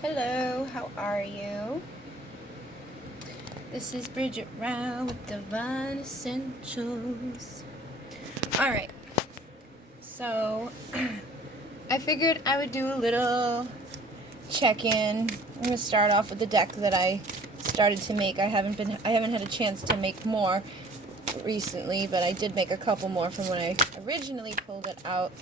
Hello, how are you? This is Bridget Rao with Divine Essentials. Alright, so I figured I would do a little check-in. I'm going to start off with the deck that I started to make. I haven't had a chance to make more recently, but I did make a couple more from when I originally pulled it out.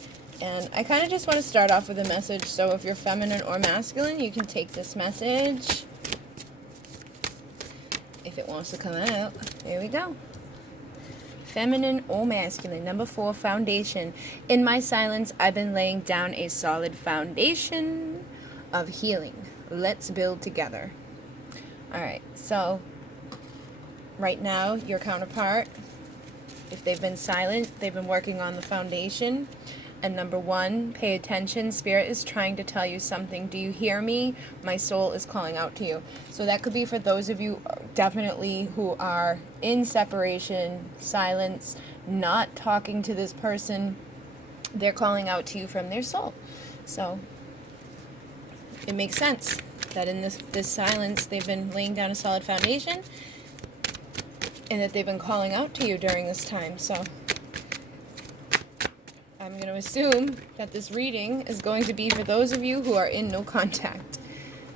And I kind of just want to start off with a message, so if you're feminine or masculine, you can take this message. If it wants to come out, there we go. Feminine or masculine. Number 4, foundation. In my silence, I've been laying down a solid foundation of healing. Let's build together. Alright, so right now, your counterpart, if they've been silent, they've been working on the foundation. And number 1, pay attention. Spirit is trying to tell you something. Do you hear me? My soul is calling out to you. So that could be for those of you definitely who are in separation, silence, not talking to this person. They're calling out to you from their soul. So it makes sense that in this silence, they've been laying down a solid foundation and that they've been calling out to you during this time. So I'm going to assume that this reading is going to be for those of you who are in no contact.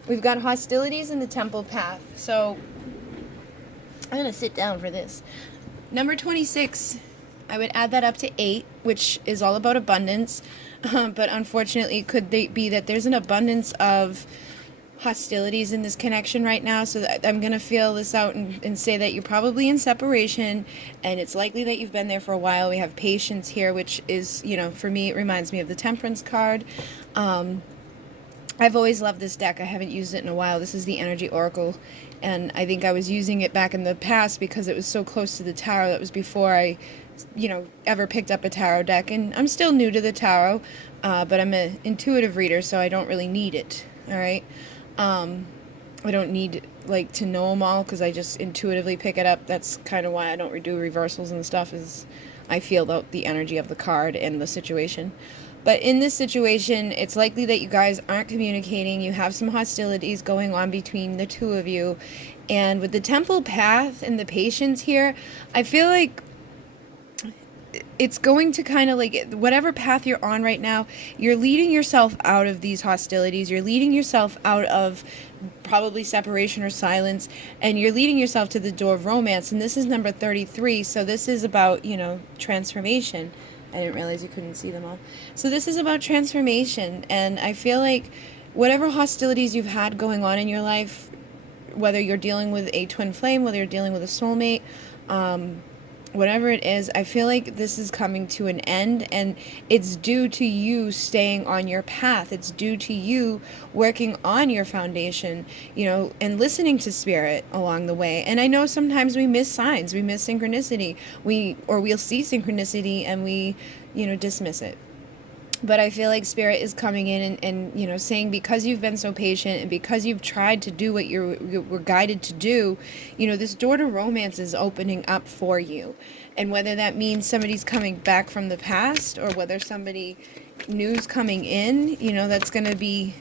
We've got hostilities in the temple path. So I'm going to sit down for this. Number 26, I would add that up to 8, which is all about abundance. But unfortunately, it could be that there's an abundance of hostilities in this connection right now, so that I'm going to feel this out and say that you're probably in separation, and it's likely that you've been there for a while. We have patience here, which is, for me, it reminds me of the Temperance card. I've always loved this deck. I haven't used it in a while. This is the Energy Oracle, and I think I was using it back in the past because it was so close to the tarot. That was before I ever picked up a tarot deck, and I'm still new to the tarot, but I'm an intuitive reader, so I don't really need it, all right? I don't need to know them all because I just intuitively pick it up. That's kind of why I don't do reversals and stuff, is I feel out the energy of the card and the situation. But in this situation, it's likely that you guys aren't communicating. You have some hostilities going on between the two of you. And with the temple path and the patience here, I feel like it's going to kind of whatever path you're on right now, you're leading yourself out of these hostilities. You're leading yourself out of probably separation or silence, and you're leading yourself to the door of romance. And this is number 33. So this is about, transformation. I didn't realize you couldn't see them all. So this is about transformation. And I feel like whatever hostilities you've had going on in your life, whether you're dealing with a twin flame, whether you're dealing with a soulmate, whatever it is, I feel like this is coming to an end, and it's due to you staying on your path. It's due to you working on your foundation, and listening to spirit along the way. And I know sometimes we miss signs, we miss synchronicity, we'll see synchronicity and we, dismiss it. But I feel like spirit is coming in and saying, because you've been so patient and because you've tried to do what you were guided to do, this door to romance is opening up for you. And whether that means somebody's coming back from the past or whether somebody new's coming in, that's going to be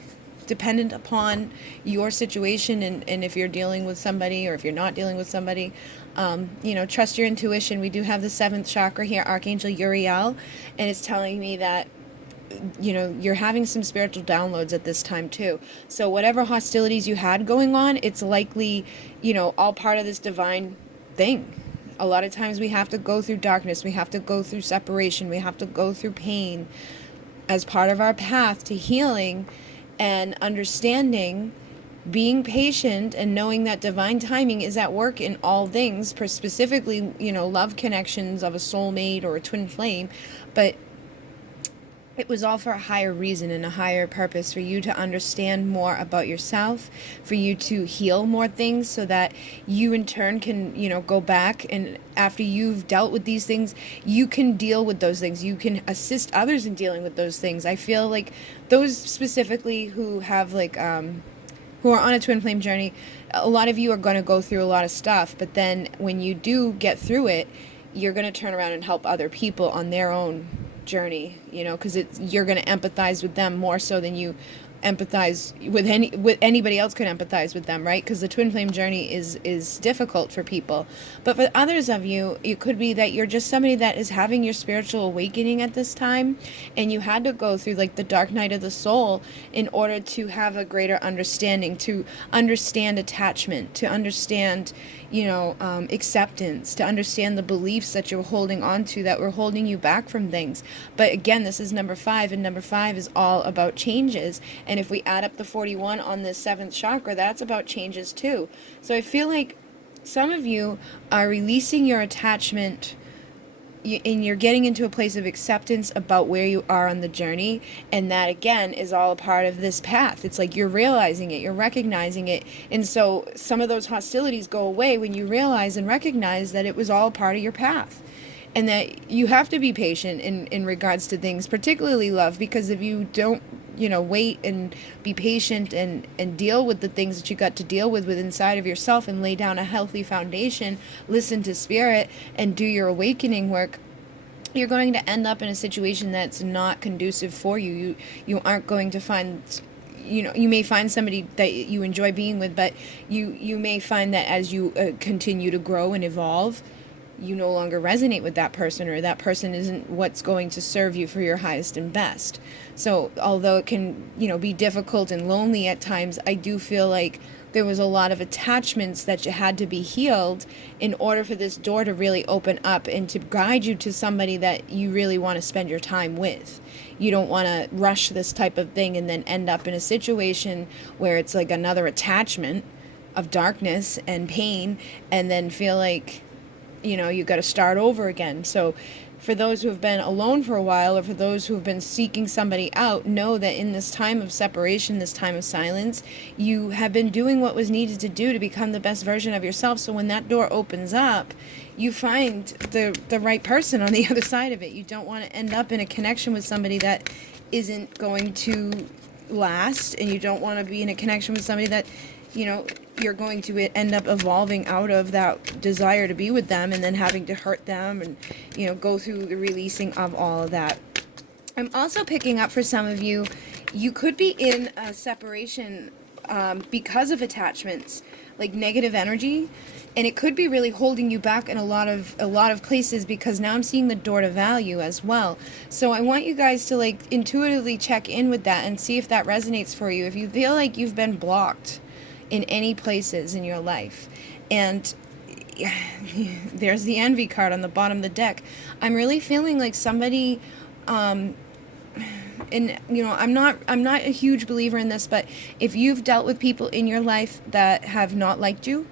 dependent upon your situation and if you're dealing with somebody or if you're not dealing with somebody. Trust your intuition. We do have the 7th chakra here, Archangel Uriel, and it's telling me that you're having some spiritual downloads at this time too. So whatever hostilities you had going on, it's likely, all part of this divine thing. A lot of times we have to go through darkness. We have to go through separation. We have to go through pain as part of our path to healing and understanding, being patient and knowing that divine timing is at work in all things, specifically, love connections of a soulmate or a twin flame. But it was all for a higher reason and a higher purpose, for you to understand more about yourself, for you to heal more things so that you in turn can, go back, and after you've dealt with these things, you can deal with those things. You can assist others in dealing with those things. I feel like those specifically who have who are on a twin flame journey, a lot of you are going to go through a lot of stuff, but then when you do get through it, you're going to turn around and help other people on their own journey, because you're going to empathize with them more so than you empathize with anybody else could empathize with them, right? Because the twin flame journey is difficult for people. But for others of you, it could be that you're just somebody that is having your spiritual awakening at this time, and you had to go through like the dark night of the soul in order to have a greater understanding, to understand attachment, to understand, acceptance, to understand the beliefs that you're holding on to that were holding you back from things. But again, this is number 5, and number 5 is all about changes. And if we add up the 41 on the 7th chakra, that's about changes too. So I feel like some of you are releasing your attachment, and you're getting into a place of acceptance about where you are on the journey, and that again is all a part of this path. It's like you're realizing it, you're recognizing it, and so some of those hostilities go away when you realize and recognize that it was all part of your path, and that you have to be patient in regards to things, particularly love, because if you don't wait and be patient and deal with the things that you got to deal with inside of yourself, and lay down a healthy foundation, listen to spirit, and do your awakening work, you're going to end up in a situation that's not conducive for you. You aren't going to find, you may find somebody that you enjoy being with, but you may find that as you continue to grow and evolve, you no longer resonate with that person, or that person isn't what's going to serve you for your highest and best. So although it can, be difficult and lonely at times, I do feel like there was a lot of attachments that you had to be healed in order for this door to really open up and to guide you to somebody that you really want to spend your time with. You don't want to rush this type of thing and then end up in a situation where it's like another attachment of darkness and pain, and then feel like you got to start over again. So for those who have been alone for a while, or for those who have been seeking somebody out, know that in this time of separation, this time of silence, you have been doing what was needed to do to become the best version of yourself. So when that door opens up, you find the right person on the other side of it. You don't want to end up in a connection with somebody that isn't going to last, and you don't want to be in a connection with somebody that you're going to end up evolving out of that desire to be with them, and then having to hurt them, and go through the releasing of all of that. I'm also picking up for some of you, you could be in a separation because of attachments, like negative energy, and it could be really holding you back in a lot of places, because now I'm seeing the door to value as well. So I want you guys to like intuitively check in with that and see if that resonates for you. If you feel like you've been blocked in any places in your life, and there's the envy card on the bottom of the deck, I'm really feeling like somebody and I'm not a huge believer in this, but if you've dealt with people in your life that have not liked you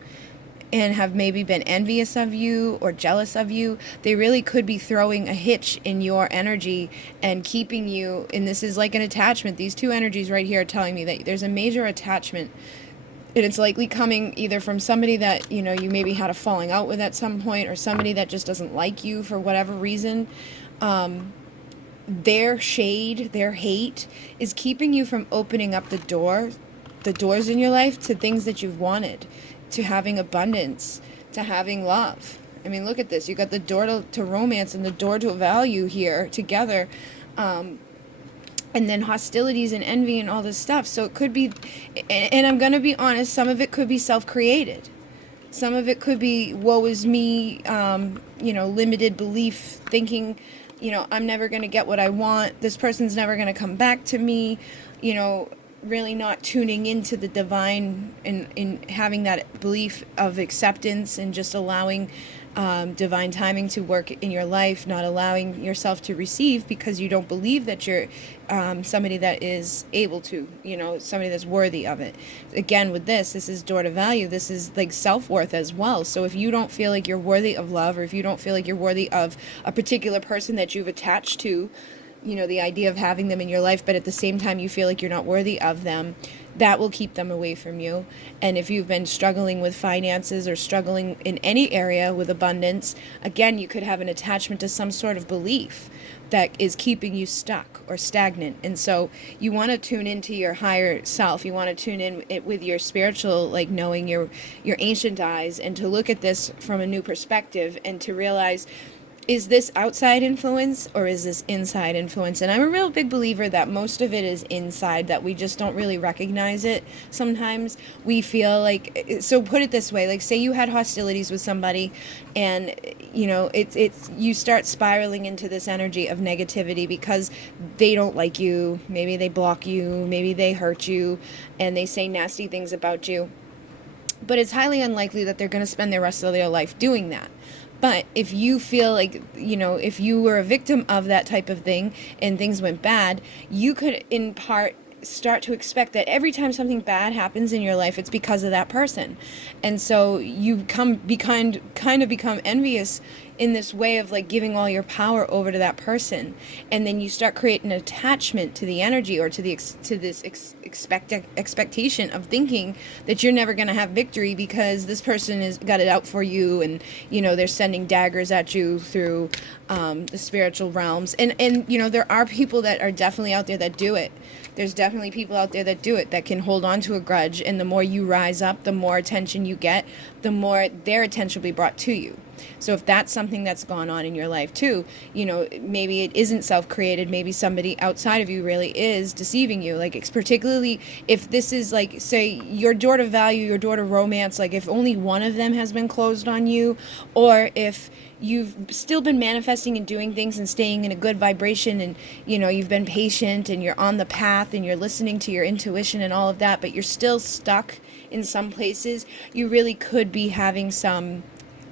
and have maybe been envious of you or jealous of you, they really could be throwing a hitch in your energy and keeping you, and this is like an attachment. These two energies right here are telling me that there's a major attachment. And it's likely coming either from somebody that, you maybe had a falling out with at some point, or somebody that just doesn't like you for whatever reason. Their shade, their hate is keeping you from opening up the doors in your life to things that you've wanted, to having abundance, to having love. I mean, look at this. You got the door to romance and the door to value here together. And then hostilities and envy and all this stuff. So it could be, and I'm going to be honest, some of it could be self-created. Some of it could be, woe is me, limited belief, thinking, I'm never going to get what I want. This person's never going to come back to me, really not tuning into the divine, and in having that belief of acceptance, and just allowing divine timing to work in your life, not allowing yourself to receive because you don't believe that you're somebody that is able to, somebody that's worthy of it. Again, with this is door to value. This is like self-worth as well. So if you don't feel like you're worthy of love, or if you don't feel like you're worthy of a particular person that you've attached to, the idea of having them in your life, but at the same time you feel like you're not worthy of them, that will keep them away from you. And if you've been struggling with finances, or struggling in any area with abundance, again, you could have an attachment to some sort of belief that is keeping you stuck or stagnant. And so you want to tune into your higher self. You want to tune in with your spiritual, like knowing your ancient eyes, and to look at this from a new perspective, and to realize is this outside influence or is this inside influence? And I'm a real big believer that most of it is inside, that we just don't really recognize it. Sometimes we feel like, so put it this way, like say you had hostilities with somebody and it's you start spiraling into this energy of negativity because they don't like you, maybe they block you, maybe they hurt you, and they say nasty things about you. But it's highly unlikely that they're going to spend the rest of their life doing that. But if you feel like, if you were a victim of that type of thing and things went bad, you could in part start to expect that every time something bad happens in your life, it's because of that person. And so you kind of become envious in this way of like giving all your power over to that person, and then you start creating an attachment to the energy or to this expectation of thinking that you're never going to have victory because this person has got it out for you, and they're sending daggers at you through the spiritual realms, and there are people that are definitely out there that do it. There's definitely people out there that do it, that can hold on to a grudge, and the more you rise up, the more attention you get, the more their attention will be brought to you. So if that's something that's gone on in your life too, maybe it isn't self-created, maybe somebody outside of you really is deceiving you. Like, it's particularly if this is like, say, your door to value, your door to romance, like if only one of them has been closed on you, or if you've still been manifesting and doing things and staying in a good vibration, and you've been patient and you're on the path and you're listening to your intuition and all of that, but you're still stuck in some places, you really could be having some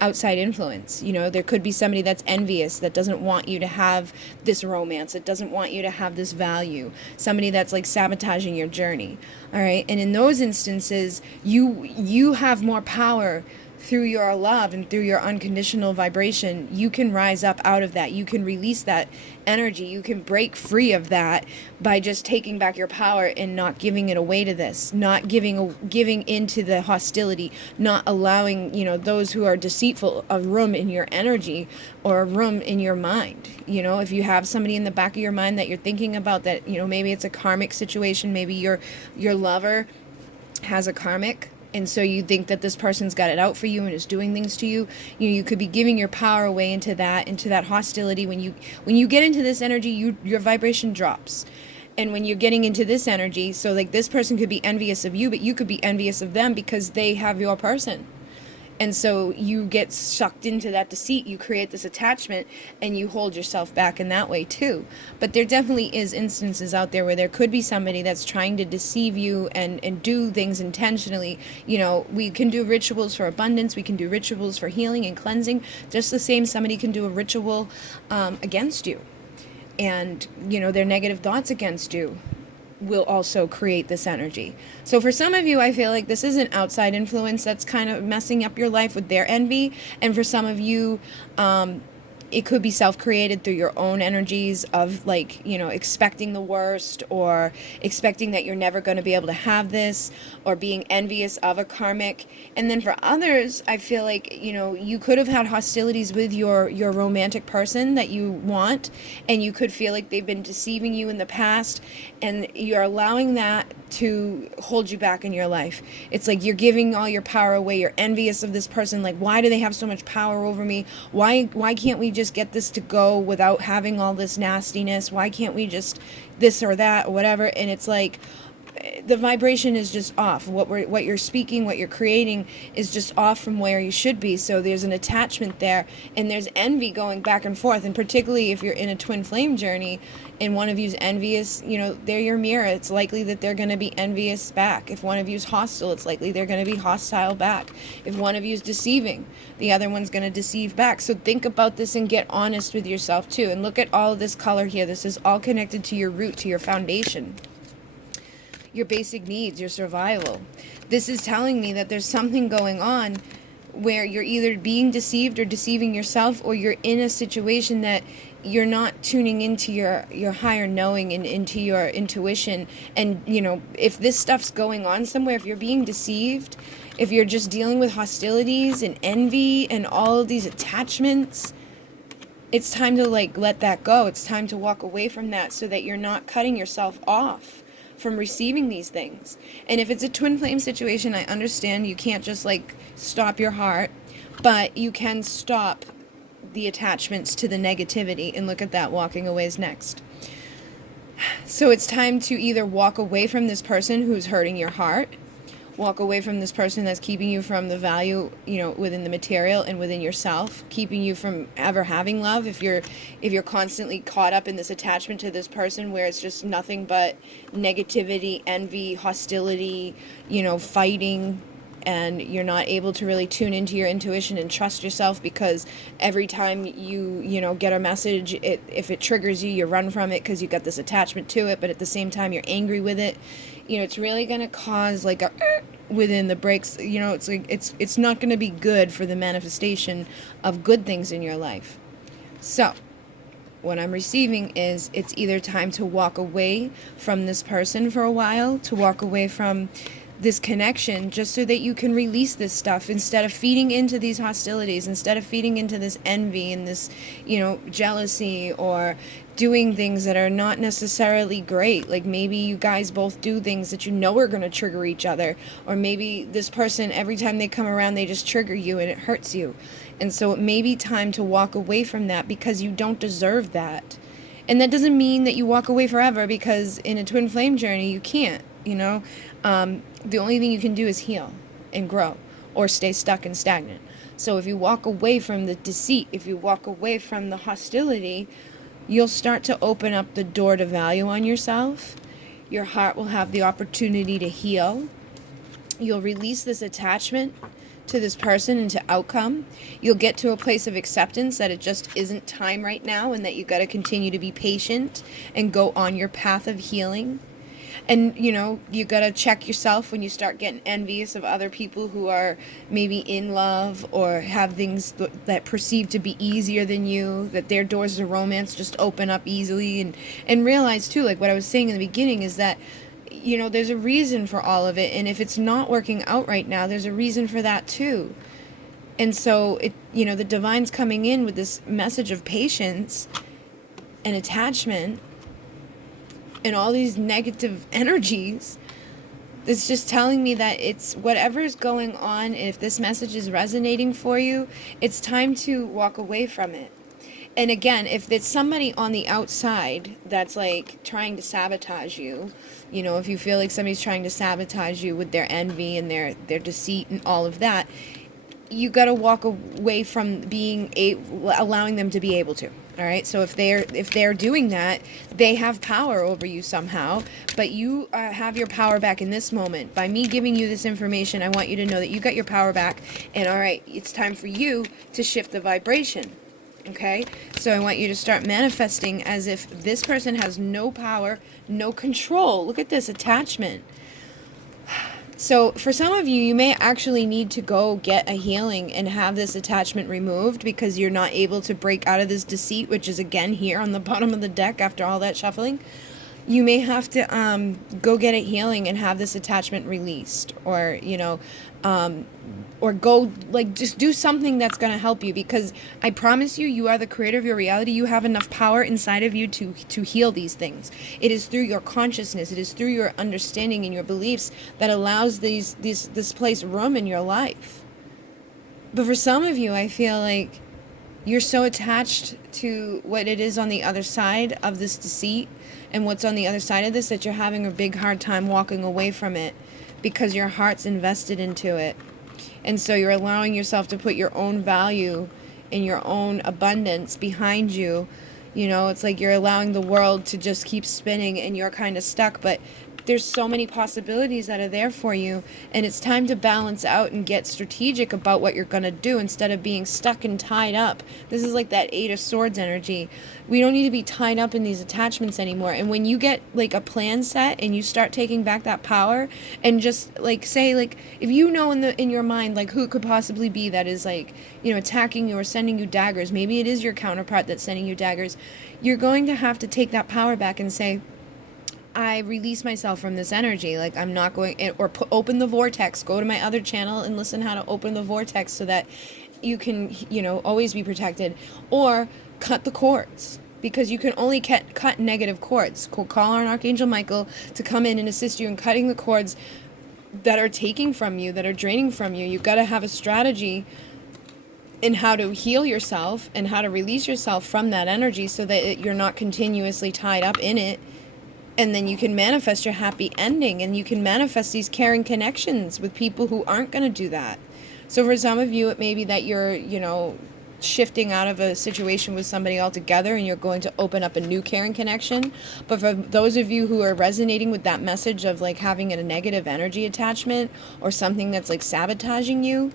outside influence. There could be somebody that's envious, that doesn't want you to have this romance, that doesn't want you to have this value, somebody that's like sabotaging your journey. All right, and in those instances, you have more power through your love and through your unconditional vibration. You can rise up out of that. You can release that energy. You can break free of that by just taking back your power and not giving it away to this, not giving into the hostility, not allowing, those who are deceitful a room in your energy or a room in your mind. If you have somebody in the back of your mind that you're thinking about, that, maybe it's a karmic situation, maybe your lover has a karmic, and so you think that this person's got it out for you and is doing things to you. You could be giving your power away into that hostility. When you get into this energy, your vibration drops. And when you're getting into this energy, so like this person could be envious of you, but you could be envious of them because they have your person. And so you get sucked into that deceit, you create this attachment, and you hold yourself back in that way too. But there definitely is instances out there where there could be somebody that's trying to deceive you and do things intentionally. We can do rituals for abundance, we can do rituals for healing and cleansing, just the same somebody can do a ritual against you. And, their negative thoughts against you will also create this energy. So for some of you, I feel like this is an outside influence that's kind of messing up your life with their envy. And for some of you, it could be self-created through your own energies of like, expecting the worst, or expecting that you're never going to be able to have this, or being envious of a karmic. And then for others, I feel like, you could have had hostilities with your romantic person that you want, and you could feel like they've been deceiving you in the past, and you're allowing that to hold you back in your life. It's like you're giving all your power away. You're envious of this person. Like, why do they have so much power over me? Why can't we just get this to go without having all this nastiness? Why can't we just this or that or whatever? And it's like the vibration is just off. What you're speaking, what you're creating is just off from where you should be. So there's an attachment there, and there's envy going back and forth. And particularly if you're in a twin flame journey and one of you's envious, they're your mirror. It's likely that they're going to be envious back. If one of you's hostile, it's likely they're going to be hostile back. If one of you's deceiving, the other one's going to deceive back. So think about this and get honest with yourself too. And look at all of this color here. This is all connected to your root, to your foundation, your basic needs, your survival. This is telling me that there's something going on where you're either being deceived or deceiving yourself, or you're in a situation that you're not tuning into your higher knowing and into your intuition. And, if this stuff's going on somewhere, if you're being deceived, if you're just dealing with hostilities and envy and all of these attachments, it's time to let that go. It's time to walk away from that so that you're not cutting yourself off from receiving these things. And if it's a twin flame situation, I understand you can't just stop your heart, but you can stop the attachments to the negativity, and look at that, walking away is next. So it's time to either walk away from this person who's hurting your heart, walk away from this person that's keeping you from the value, within the material and within yourself, keeping you from ever having love. If you're constantly caught up in this attachment to this person where it's just nothing but negativity, envy, hostility, fighting, and you're not able to really tune into your intuition and trust yourself, because every time you get a message, if it triggers you, you run from it because you got this attachment to it, but at the same time you're angry with it. It's really going to cause like a within the breaks. It's like it's not going to be good for the manifestation of good things in your life. So what I'm receiving is, it's either time to walk away from this person for a while, to walk away from this connection, just so that you can release this stuff, instead of feeding into these hostilities, instead of feeding into this envy and this, jealousy, or doing things that are not necessarily great. Like maybe you guys both do things that are going to trigger each other, or maybe this person, every time they come around, they just trigger you and it hurts you. And so it may be time to walk away from that, because you don't deserve that. And that doesn't mean that you walk away forever, because in a twin flame journey, you can't, the only thing you can do is heal and grow, or stay stuck and stagnant. So if you walk away from the deceit, if you walk away from the hostility, you'll start to open up the door to value on yourself. Your heart will have the opportunity to heal. You'll release this attachment to this person and to outcome. You'll get to a place of acceptance that it just isn't time right now, and that you got to continue to be patient and go on your path of healing. And, you got to check yourself when you start getting envious of other people who are maybe in love, or have things that perceive to be easier than you, that their doors to romance just open up easily. And realize, too, like what I was saying in the beginning, is that, there's a reason for all of it. And if it's not working out right now, there's a reason for that, too. And so, the divine's coming in with this message of patience and attachment, and all these negative energies. It's just telling me that it's whatever is going on. If this message is resonating for you, it's time to walk away from it. And again, if it's somebody on the outside that's like trying to sabotage you, if you feel like somebody's trying to sabotage you with their envy and their deceit and all of that, you got to walk away from allowing them to be able to. All right. So if they're doing that, they have power over you somehow, but you have your power back in this moment. By me giving you this information, I want you to know that you got your power back, and all right, it's time for you to shift the vibration. Okay. So I want you to start manifesting as if this person has no power, no control. Look at this attachment. So for some of you, you may actually need to go get a healing and have this attachment removed, because you're not able to break out of this deceit, which is again here on the bottom of the deck after all that shuffling. You may have to go get a healing and have this attachment released, or or go just do something that's going to help you, because I promise you, you are the creator of your reality. You have enough power inside of you to heal these things. It is through your consciousness, it is through your understanding and your beliefs that allows this place room in your life. But for some of you, I feel like you're so attached to what it is on the other side of this deceit and what's on the other side of this, that you're having a big hard time walking away from it, because your heart's invested into it. And so you're allowing yourself to put your own value and your own abundance behind you. It's like you're allowing the world to just keep spinning and you're kind of stuck, but there's so many possibilities that are there for you, and it's time to balance out and get strategic about what you're going to do instead of being stuck and tied up. This is like that 8 of Swords energy. We don't need to be tied up in these attachments anymore. And when you get like a plan set and you start taking back that power, and just say if in your mind who it could possibly be that is attacking you or sending you daggers, maybe it is your counterpart that's sending you daggers. You're going to have to take that power back and say, I release myself from this energy. I'm not going, open the vortex, go to my other channel and listen how to open the vortex so that you can, always be protected, or cut the cords, because you can only cut negative cords. Call on Archangel Michael to come in and assist you in cutting the cords that are taking from you, that are draining from you. You've got to have a strategy and how to heal yourself and how to release yourself from that energy so that you're not continuously tied up in it. And then you can manifest your happy ending, and you can manifest these caring connections with people who aren't going to do that. So for some of you, it may be that you're, shifting out of a situation with somebody altogether and you're going to open up a new caring connection. But for those of you who are resonating with that message of like having a negative energy attachment or something that's like sabotaging you,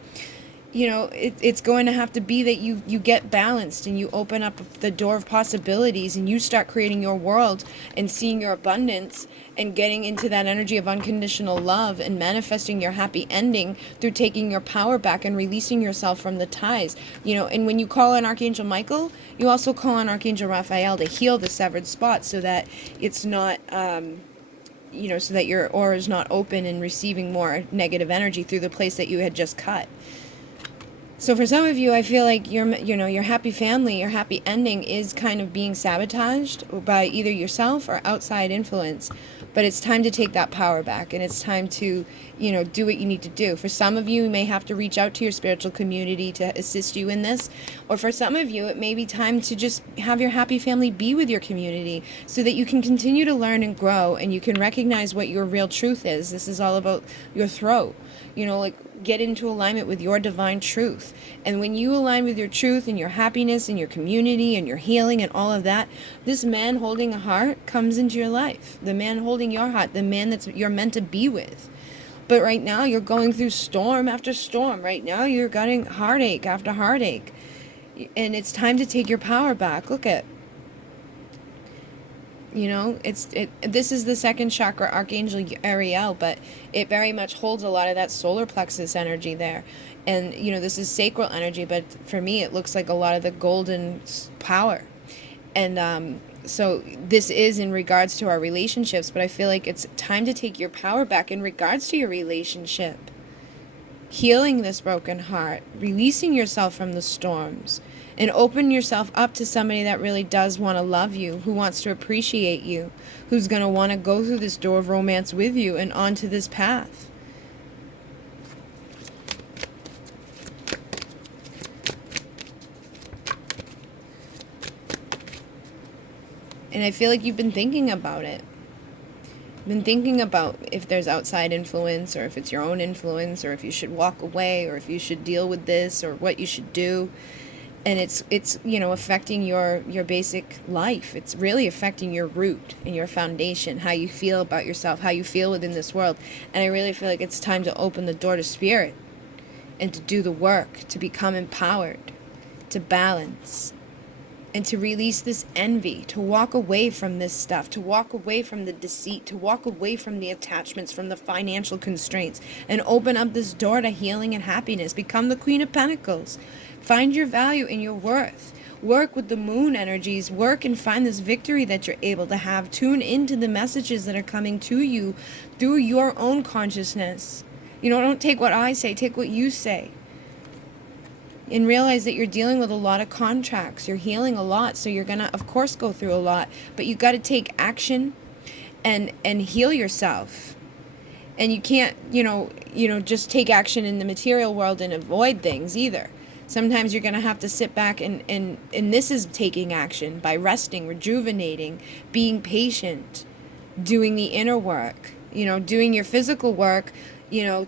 it's going to have to be that you get balanced and you open up the door of possibilities and you start creating your world and seeing your abundance and getting into that energy of unconditional love and manifesting your happy ending through taking your power back and releasing yourself from the ties. And when you call on Archangel Michael, you also call on Archangel Raphael to heal the severed spots so that it's not so that your aura is not open and receiving more negative energy through the place that you had just cut. So for some of you, I feel like your happy family, your happy ending is kind of being sabotaged by either yourself or outside influence. But it's time to take that power back, and it's time to, do what you need to do. For some of you, you may have to reach out to your spiritual community to assist you in this. Or for some of you, it may be time to just have your happy family be with your community so that you can continue to learn and grow, and you can recognize what your real truth is. This is all about your throat. Get into alignment with your divine truth. And when you align with your truth and your happiness and your community and your healing and all of that, this man holding a heart comes into your life. The man holding your heart, the man that you're meant to be with. But right now you're going through storm after storm. Right now you're getting heartache after heartache. And it's time to take your power back. Look at this is the second chakra, Archangel Ariel, but it very much holds a lot of that solar plexus energy there. And, this is sacral energy, but for me, it looks like a lot of the golden power. And so this is in regards to our relationships, but I feel like it's time to take your power back in regards to your relationship. Healing this broken heart, releasing yourself from the storms, and open yourself up to somebody that really does want to love you, who wants to appreciate you, who's going to want to go through this door of romance with you and onto this path. And I feel like you've been thinking about it. Been thinking about if there's outside influence or if it's your own influence or if you should walk away or if you should deal with this or what you should do. And it's affecting your basic life. It's really affecting your root and your foundation, how you feel about yourself, how you feel within this world. And I really feel like it's time to open the door to spirit and to do the work, to become empowered, to balance, and to release this envy, to walk away from this stuff, to walk away from the deceit, to walk away from the attachments, from the financial constraints, and open up this door to healing and happiness. Become the Queen of Pentacles. Find your value and your worth. Work with the moon energies. Work and find this victory that you're able to have. Tune into the messages that are coming to you through your own consciousness. Don't take what I say, take what you say. And realize that you're dealing with a lot of contracts. You're healing a lot, so you're going to, of course, go through a lot. But you got to take action and heal yourself. And you can't, just take action in the material world and avoid things either. Sometimes you're going to have to sit back and this is taking action by resting, rejuvenating, being patient, doing the inner work, doing your physical work,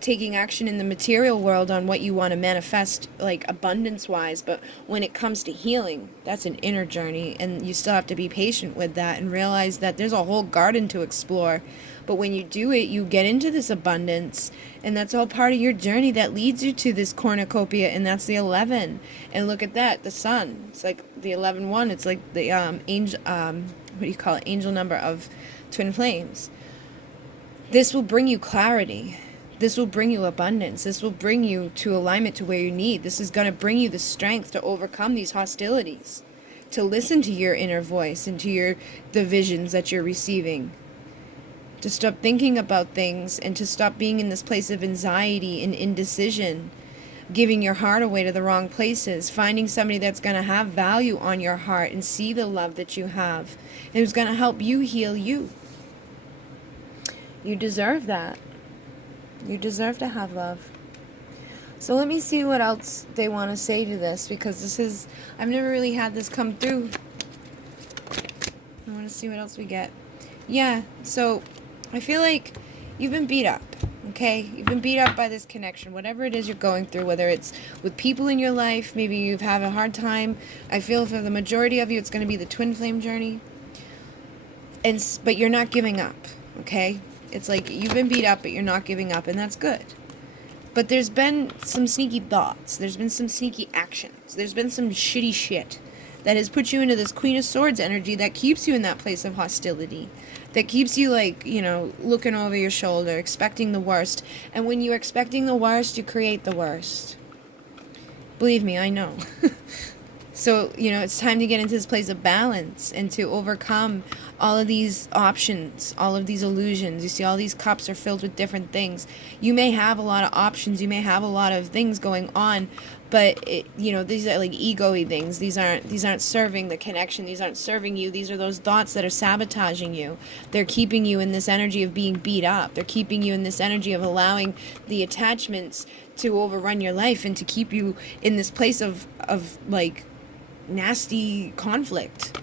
taking action in the material world on what you want to manifest, like abundance-wise. But when it comes to healing, that's an inner journey, and you still have to be patient with that and realize that there's a whole garden to explore. But when you do it, you get into this abundance, and that's all part of your journey that leads you to this cornucopia, and that's the 11. And look at that, the sun. It's like the 11-1. It's like the angel, angel number of twin flames. This will bring you clarity. This will bring you abundance. This will bring you to alignment to where you need. This is going to bring you the strength to overcome these hostilities, to listen to your inner voice and to the visions that you're receiving, to stop thinking about things and to stop being in this place of anxiety and indecision, giving your heart away to the wrong places, finding somebody that's going to have value on your heart and see the love that you have and who's going to help you heal you. You deserve that. You deserve to have love. So let me see what else they want to say to this, because I've never really had this come through. I want to see what else we get. Yeah, so I feel like you've been beat up, okay? You've been beat up by this connection, whatever it is you're going through, whether it's with people in your life, maybe you've had a hard time. I feel for the majority of you, it's going to be the twin flame journey. But you're not giving up, okay? It's like you've been beat up, but you're not giving up, and that's good. But there's been some sneaky thoughts. There's been some sneaky actions. There's been some shitty shit that has put you into this Queen of Swords energy that keeps you in that place of hostility. That keeps you, like, you know, looking over your shoulder, expecting the worst. And when you're expecting the worst, you create the worst. Believe me, I know. So, you know, it's time to get into this place of balance and to overcome all of these options, all of these illusions. You see, all these cups are filled with different things. You may have a lot of options. You may have a lot of things going on, but you know, these are like ego-y things. These aren't serving the connection. These aren't serving you. These are those thoughts that are sabotaging you. They're keeping you in this energy of being beat up. They're keeping you in this energy of allowing the attachments to overrun your life and to keep you in this place of like nasty conflict.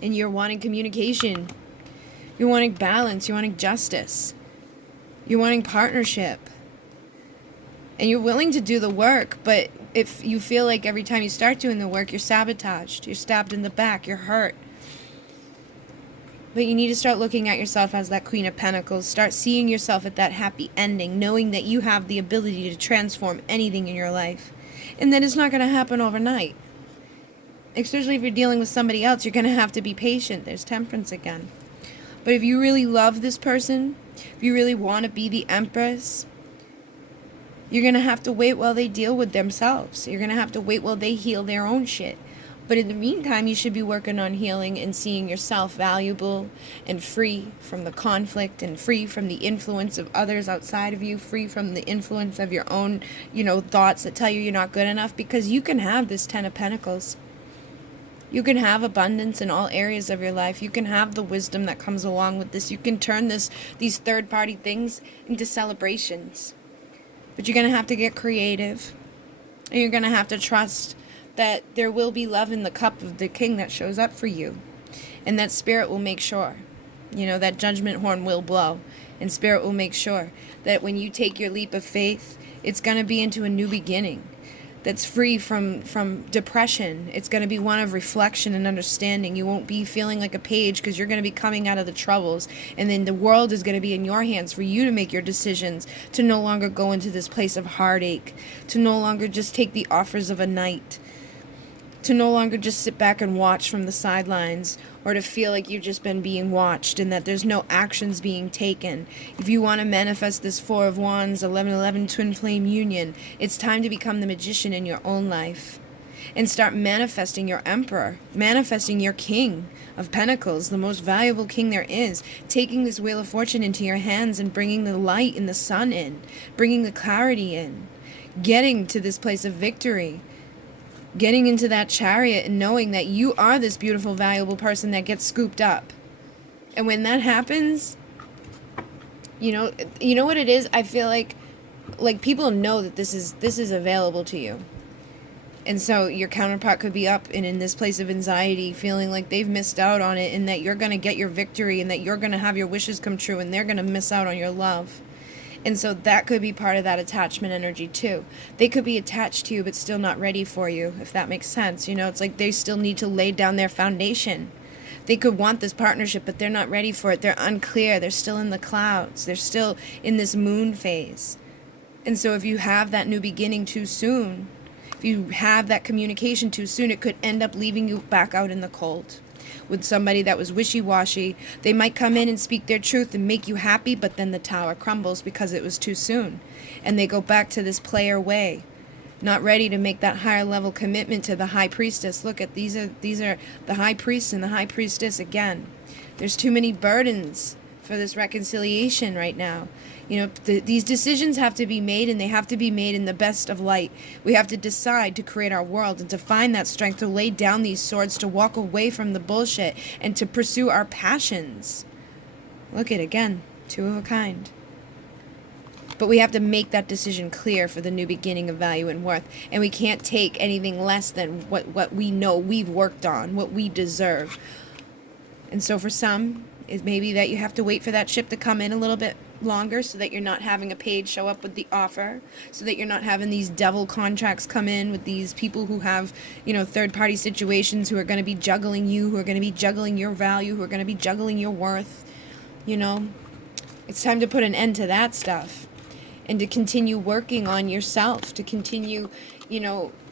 And you're wanting communication, you're wanting balance, you're wanting justice, you're wanting partnership, and you're willing to do the work. But if you feel like every time you start doing the work, you're sabotaged, you're stabbed in the back, you're hurt. But you need to start looking at yourself as that Queen of Pentacles. Start seeing yourself at that happy ending, knowing that you have the ability to transform anything in your life, and that it's not going to happen overnight. Especially if you're dealing with somebody else, you're going to have to be patient. There's Temperance again. But if you really love this person, if you really want to be the Empress, you're going to have to wait while they deal with themselves. You're going to have to wait while they heal their own shit. But in the meantime, you should be working on healing and seeing yourself valuable and free from the conflict and free from the influence of others outside of you, free from the influence of your own, you know, thoughts that tell you you're not good enough, because you can have this Ten of Pentacles. You can have abundance in all areas of your life. You can have the wisdom that comes along with this. You can turn these third-party things into celebrations. But you're going to have to get creative. And you're going to have to trust that there will be love in the cup of the king that shows up for you. And that spirit will make sure. You know, that judgment horn will blow. And spirit will make sure that when you take your leap of faith, it's going to be into a new beginning. That's free from depression. It's going to be one of reflection and understanding. You won't be feeling like a page, because you're going to be coming out of the troubles. And then the world is going to be in your hands for you to make your decisions, to no longer go into this place of heartache, to no longer just take the offers of a night, to no longer just sit back and watch from the sidelines, or to feel like you've just been being watched and that there's no actions being taken. If you want to manifest this Four of Wands, 11-11 twin flame union, it's time to become the magician in your own life and start manifesting your emperor, manifesting your king of pentacles, the most valuable king there is, taking this wheel of fortune into your hands and bringing the light and the sun in, bringing the clarity in, getting to this place of victory. Getting into that chariot and knowing that you are this beautiful, valuable person that gets scooped up. And when that happens, you know what it is? I feel like people know that this is available to you. And so your counterpart could be up and in this place of anxiety, feeling like they've missed out on it, and that you're going to get your victory, and that you're going to have your wishes come true, and they're going to miss out on your love. And so that could be part of that attachment energy too. They could be attached to you but still not ready for you, if that makes sense. You know, it's like they still need to lay down their foundation. They could want this partnership, but they're not ready for it. They're unclear. They're still in the clouds. They're still in this moon phase. And so if you have that new beginning too soon, if you have that communication too soon, it could end up leaving you back out in the cold with somebody that was wishy-washy. They might come in and speak their truth and make you happy, but then the tower crumbles because it was too soon. And they go back to this player way, not ready to make that higher level commitment to the high priestess. Look at these are the high priest and the high priestess again. There's too many burdens for this reconciliation right now. You know, these decisions have to be made, and they have to be made in the best of light. We have to decide to create our world and to find that strength to lay down these swords, to walk away from the bullshit, and to pursue our passions. Look at again, two of a kind. But we have to make that decision clear for the new beginning of value and worth. And we can't take anything less than what we know we've worked on, what we deserve. And so for some, it may be that you have to wait for that ship to come in a little bit longer so that you're not having a page show up with the offer, so that you're not having these devil contracts come in with these people who have, third-party situations, who are going to be juggling you, who are going to be juggling your value, who are going to be juggling your worth. It's time to put an end to that stuff and to continue working on yourself, to continue,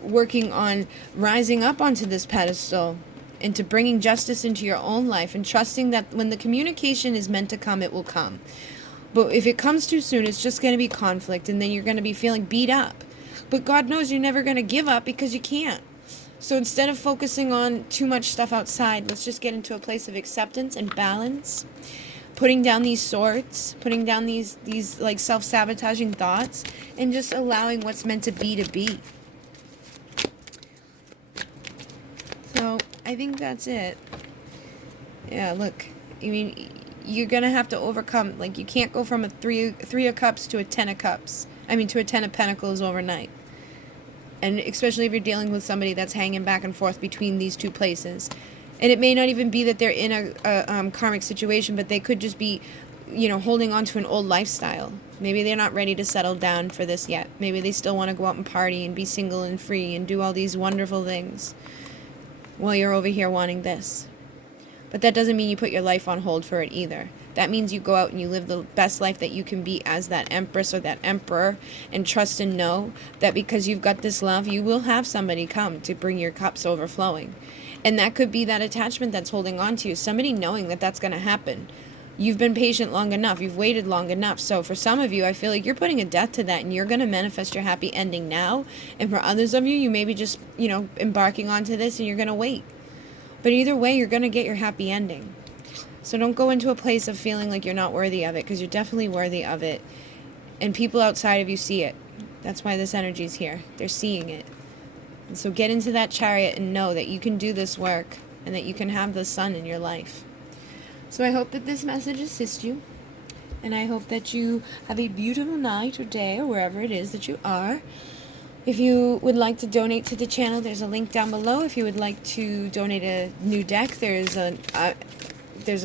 working on rising up onto this pedestal, into bringing justice into your own life and trusting that when the communication is meant to come, it will come. But if it comes too soon, it's just going to be conflict, and then you're going to be feeling beat up. But God knows you're never going to give up because you can't. So instead of focusing on too much stuff outside, let's just get into a place of acceptance and balance, putting down these swords, putting down these like self-sabotaging thoughts, and just allowing what's meant to be. So I think that's it. Yeah, look, you're going to have to overcome, you can't go from a three of cups to a 10 of cups. To a 10 of pentacles overnight. And especially if you're dealing with somebody that's hanging back and forth between these two places. And it may not even be that they're in a karmic situation, but they could just be, holding on to an old lifestyle. Maybe they're not ready to settle down for this yet. Maybe they still want to go out and party and be single and free and do all these wonderful things while you're over here wanting this. But that doesn't mean you put your life on hold for it either. That means you go out and you live the best life that you can be as that empress or that emperor, and trust and know that because you've got this love, you will have somebody come to bring your cups overflowing. And that could be that attachment that's holding on to you. Somebody knowing that that's going to happen. You've been patient long enough. You've waited long enough. So for some of you, I feel like you're putting a death to that, and you're going to manifest your happy ending now. And for others of you, you may be just, embarking onto this and you're going to wait. But either way, you're going to get your happy ending. So don't go into a place of feeling like you're not worthy of it, because you're definitely worthy of it. And people outside of you see it. That's why this energy is here. They're seeing it. And so get into that chariot and know that you can do this work and that you can have the sun in your life. So I hope that this message assists you. And I hope that you have a beautiful night or day or wherever it is that you are. If you would like to donate to the channel, there's a link down below. If you would like to donate a new deck, there's a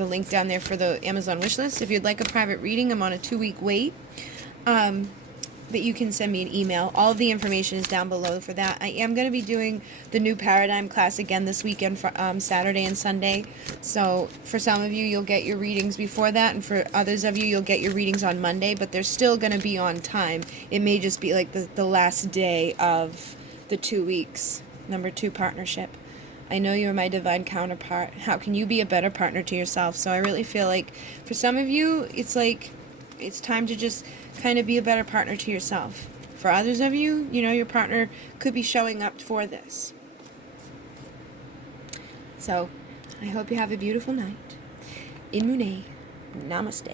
link down there for the Amazon wishlist. If you'd like a private reading, I'm on a 2-week wait. But you can send me an email. All of the information is down below for that. I am going to be doing the new paradigm class again this weekend for Saturday and Sunday. So for some of you, you'll get your readings before that, and for others of you, you'll get your readings on Monday, but they're still going to be on time. It may just be like the last day of the 2 weeks. Number 2 partnership. I know you're my divine counterpart. How can you be a better partner to yourself? So I really feel like for some of you, it's time to just kind of be a better partner to yourself. For others of you, your partner could be showing up for this. So I hope you have a beautiful night. In Mune, namaste.